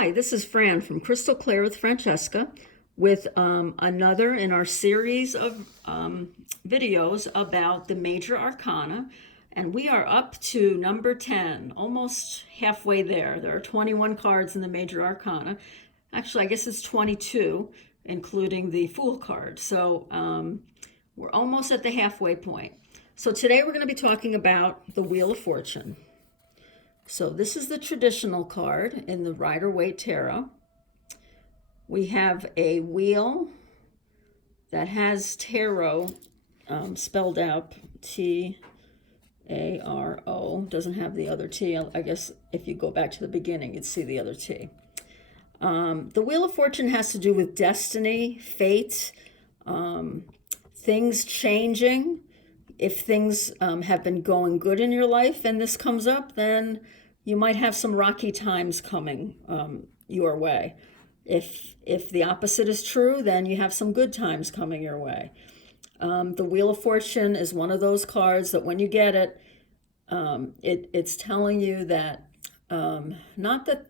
Hi, this is Fran from Crystal Clear with Francesca with another in our series of videos about the major arcana. And we are up to number 10, almost halfway there. There are 21 cards in the major arcana. Actually, I guess it's 22, including the Fool card. So we're almost at the halfway point. So today we're going to be talking about the Wheel of Fortune. So this is the traditional card in the Rider-Waite Tarot. We have a wheel that has tarot spelled out T-A-R-O. Doesn't have the other T. I guess if you go back to the beginning, you'd see the other T. The Wheel of Fortune has to do with destiny, fate, things changing. If things have been going good in your life and this comes up, then you might have some rocky times coming your way. If the opposite is true, then you have some good times coming your way. The Wheel of Fortune is one of those cards that when you get it, it's telling you that not that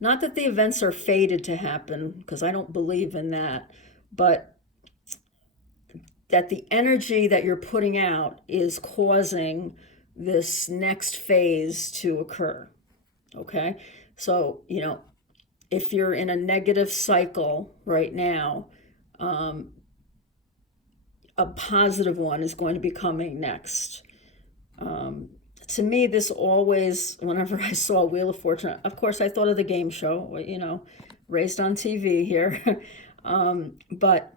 the events are fated to happen, because I don't believe in that, but that the energy that you're putting out is causing this next phase to occur. Okay? So, if you're in a negative cycle right now, a positive one is going to be coming next. To me, this always, whenever I saw Wheel of Fortune, of course, I thought of the game show, raised on TV here. But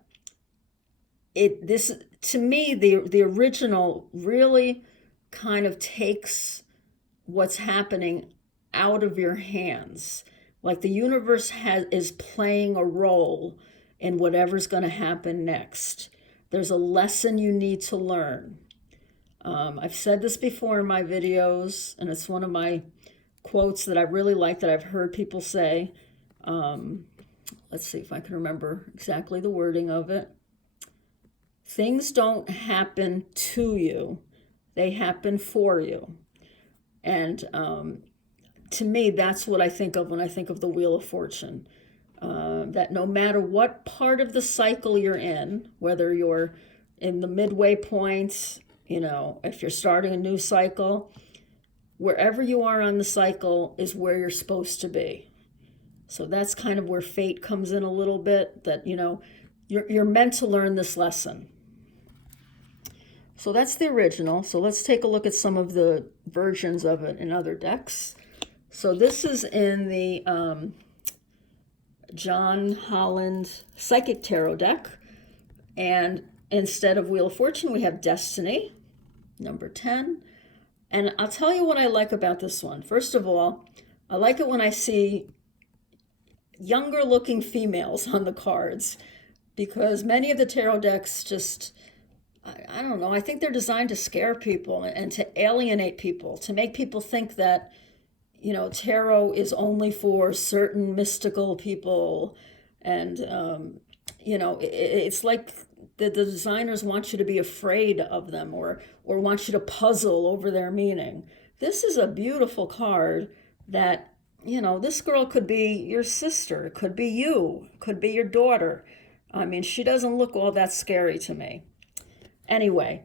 this to me, the original really kind of takes what's happening out of your hands. Like the universe is playing a role in whatever's going to happen next. There's a lesson you need to learn. I've said this before in my videos, and it's one of my quotes that I really like that I've heard people say. Let's see if I can remember exactly the wording of it. Things don't happen to you, they happen for you. And to me, that's what I think of when I think of the Wheel of Fortune. That no matter what part of the cycle you're in, whether you're in the midway point, if you're starting a new cycle, wherever you are on the cycle is where you're supposed to be. So that's kind of where fate comes in a little bit, that, you're meant to learn this lesson. So that's the original. So let's take a look at some of the versions of it in other decks. So this is in the John Holland Psychic Tarot deck. And instead of Wheel of Fortune, we have Destiny, number 10. And I'll tell you what I like about this one. First of all, I like it when I see younger looking females on the cards, because many of the tarot decks just, I don't know, I think they're designed to scare people and to alienate people, to make people think that, tarot is only for certain mystical people. And, it's like the designers want you to be afraid of them or want you to puzzle over their meaning. This is a beautiful card that, this girl could be your sister, could be you, could be your daughter. I mean, she doesn't look all that scary to me. Anyway,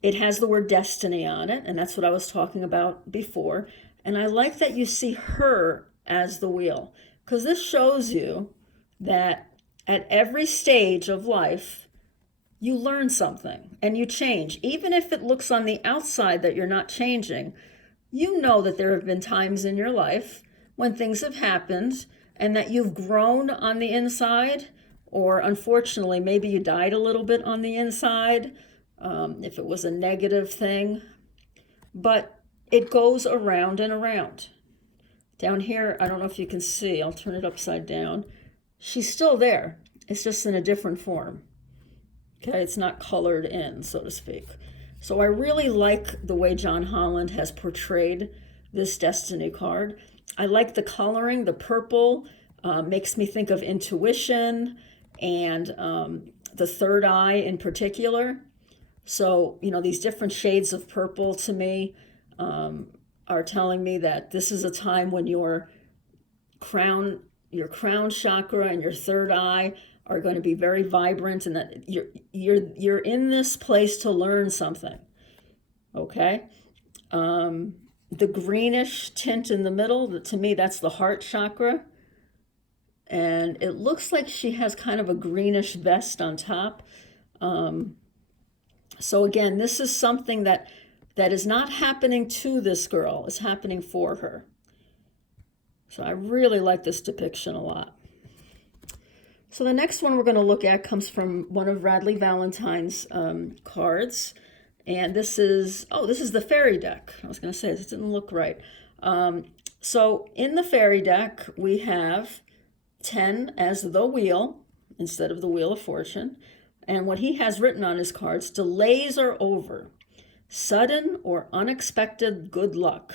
it has the word destiny on it, and that's what I was talking about before. And I like that you see her as the wheel, because this shows you that at every stage of life, you learn something and you change. Even if it looks on the outside that you're not changing, you know that there have been times in your life when things have happened and that you've grown on the inside, or unfortunately, maybe you died a little bit on the inside. If it was a negative thing, but it goes around and around. Down here, I don't know if you can see, I'll turn it upside down. She's still there. It's just in a different form. Okay, it's not colored in, so to speak. So I really like the way John Holland has portrayed this Destiny card. I like the coloring. The purple makes me think of intuition and the third eye in particular. So, these different shades of purple to me are telling me that this is a time when you're your crown chakra and your third eye are going to be very vibrant, and that you're in this place to learn something. Okay. The greenish tint in the middle, to me, that's the heart chakra. And it looks like she has kind of a greenish vest on top. So again, this is something that is not happening to this girl, it's happening for her. So I really like this depiction a lot. So the next one we're going to look at comes from one of Radley Valentine's cards. And this is the fairy deck. I was going to say, this didn't look right. So in the fairy deck, we have 10 as the wheel instead of the Wheel of Fortune. And what he has written on his cards, delays are over. Sudden or unexpected good luck.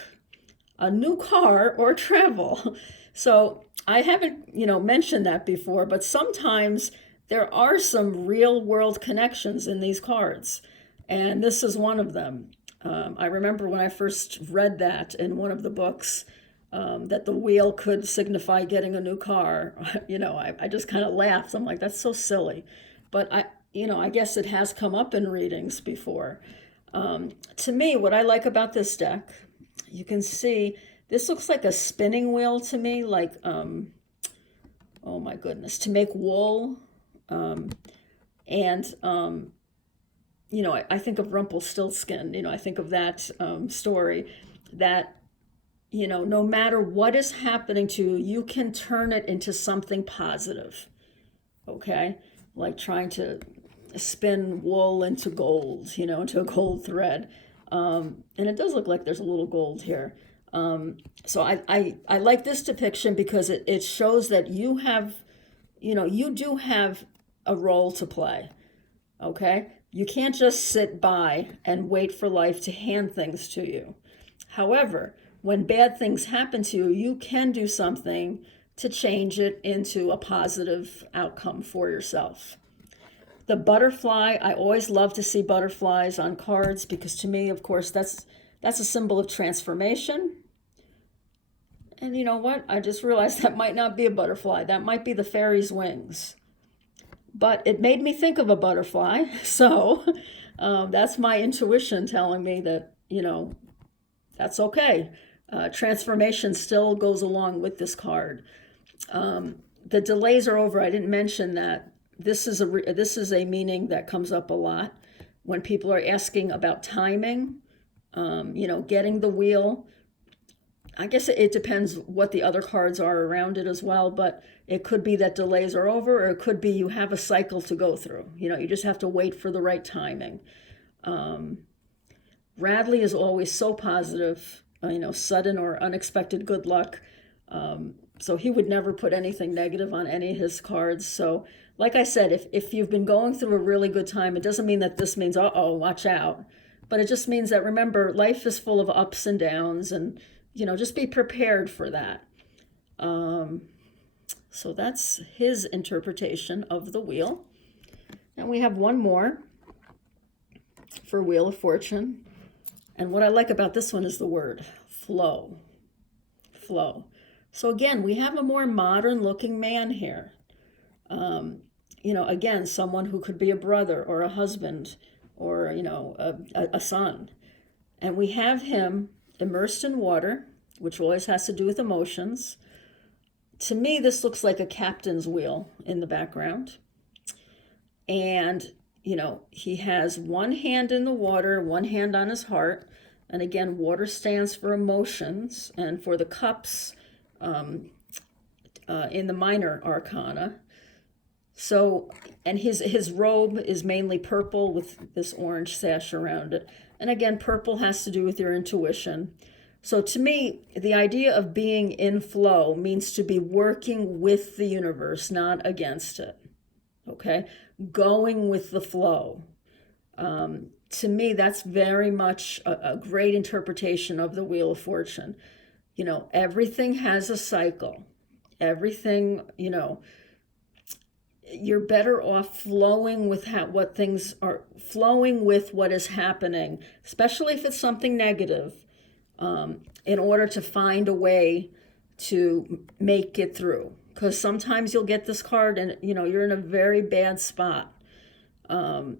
A new car or travel. So I haven't, mentioned that before, but sometimes there are some real world connections in these cards. And this is one of them. I remember when I first read that in one of the books, that the wheel could signify getting a new car. I just kind of laughed. I'm like, that's so silly. But I guess it has come up in readings before. To me, what I like about this deck, you can see, this looks like a spinning wheel to me, like, oh my goodness, to make wool. I think of Rumpelstiltskin, I think of that story, that, no matter what is happening to you, you can turn it into something positive, okay? Like trying to spin wool into gold, into a gold thread. And it does look like there's a little gold here. So I like this depiction because it shows that you have, you do have a role to play, okay? You can't just sit by and wait for life to hand things to you. However, when bad things happen to you, you can do something to change it into a positive outcome for yourself. The butterfly, I always love to see butterflies on cards because to me, of course, that's a symbol of transformation. And you know what? I just realized that might not be a butterfly. That might be the fairy's wings. But it made me think of a butterfly. So that's my intuition telling me that, that's okay. Transformation still goes along with this card. The delays are over. I didn't mention that. This is a meaning that comes up a lot when people are asking about timing, getting the wheel. I guess it depends what the other cards are around it as well, but it could be that delays are over, or it could be you have a cycle to go through. You just have to wait for the right timing. Radley is always so positive, sudden or unexpected good luck. So he would never put anything negative on any of his cards. So like I said, if you've been going through a really good time, it doesn't mean that this means, watch out. But it just means that, remember, life is full of ups and downs, and just be prepared for that. So that's his interpretation of the wheel. And we have one more for Wheel of Fortune. And what I like about this one is the word flow. Flow. So again, we have a more modern looking man here. Again, someone who could be a brother or a husband or, a son. And we have him immersed in water, which always has to do with emotions. To me, this looks like a captain's wheel in the background. And, he has one hand in the water, one hand on his heart. And again, water stands for emotions, and for the cups in the minor arcana. So, and his robe is mainly purple with this orange sash around it. And again, purple has to do with your intuition. So to me, the idea of being in flow means to be working with the universe, not against it. Okay? Going with the flow. To me, that's very much a great interpretation of the Wheel of Fortune. Everything has a cycle. Everything, you're better off flowing with what things are, flowing with what is happening, especially if it's something negative, in order to find a way to make it through. Because sometimes you'll get this card and, you're in a very bad spot. And,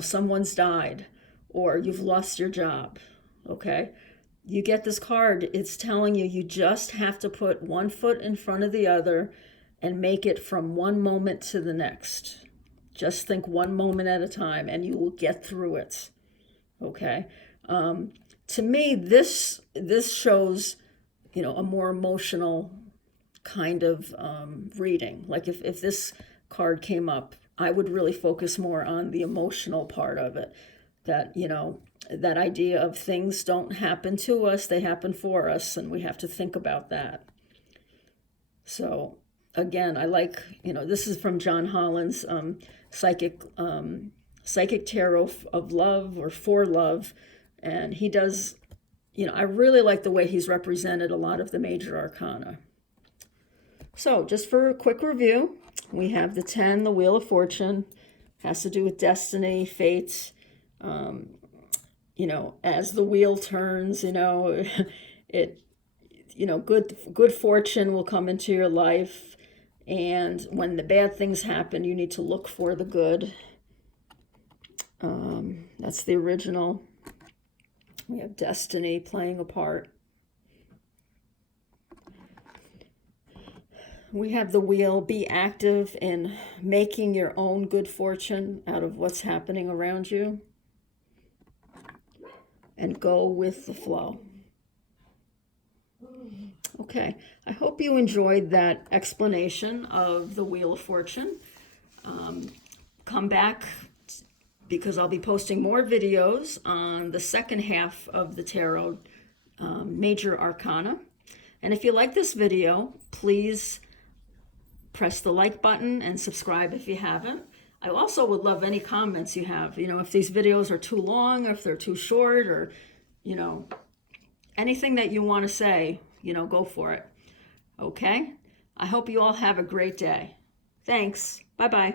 someone's died or you've lost your job. Okay. You get this card, it's telling you you just have to put one foot in front of the other and make it from one moment to the next. Just think one moment at a time and you will get through it. Okay. To me, this shows, a more emotional kind of reading. Like if this card came up, I would really focus more on the emotional part of it. That, that idea of things don't happen to us, they happen for us, and we have to think about that. So again, I like, this is from John Holland's psychic tarot of love or for love. And he does, I really like the way he's represented a lot of the major arcana. So just for a quick review, we have the 10, the Wheel of Fortune, has to do with destiny, fate. As the wheel turns, it, good fortune will come into your life. And when the bad things happen, you need to look for the good. That's the original. We have destiny playing a part. We have the wheel. Be active in making your own good fortune out of what's happening around you. And go with the flow. Okay, I hope you enjoyed that explanation of the Wheel of Fortune. Come back because I'll be posting more videos on the second half of the tarot major arcana. And if you like this video, please press the like button and subscribe if you haven't. I also would love any comments you have, if these videos are too long, or if they're too short, or, anything that you want to say, go for it. Okay? I hope you all have a great day. Thanks. Bye-bye.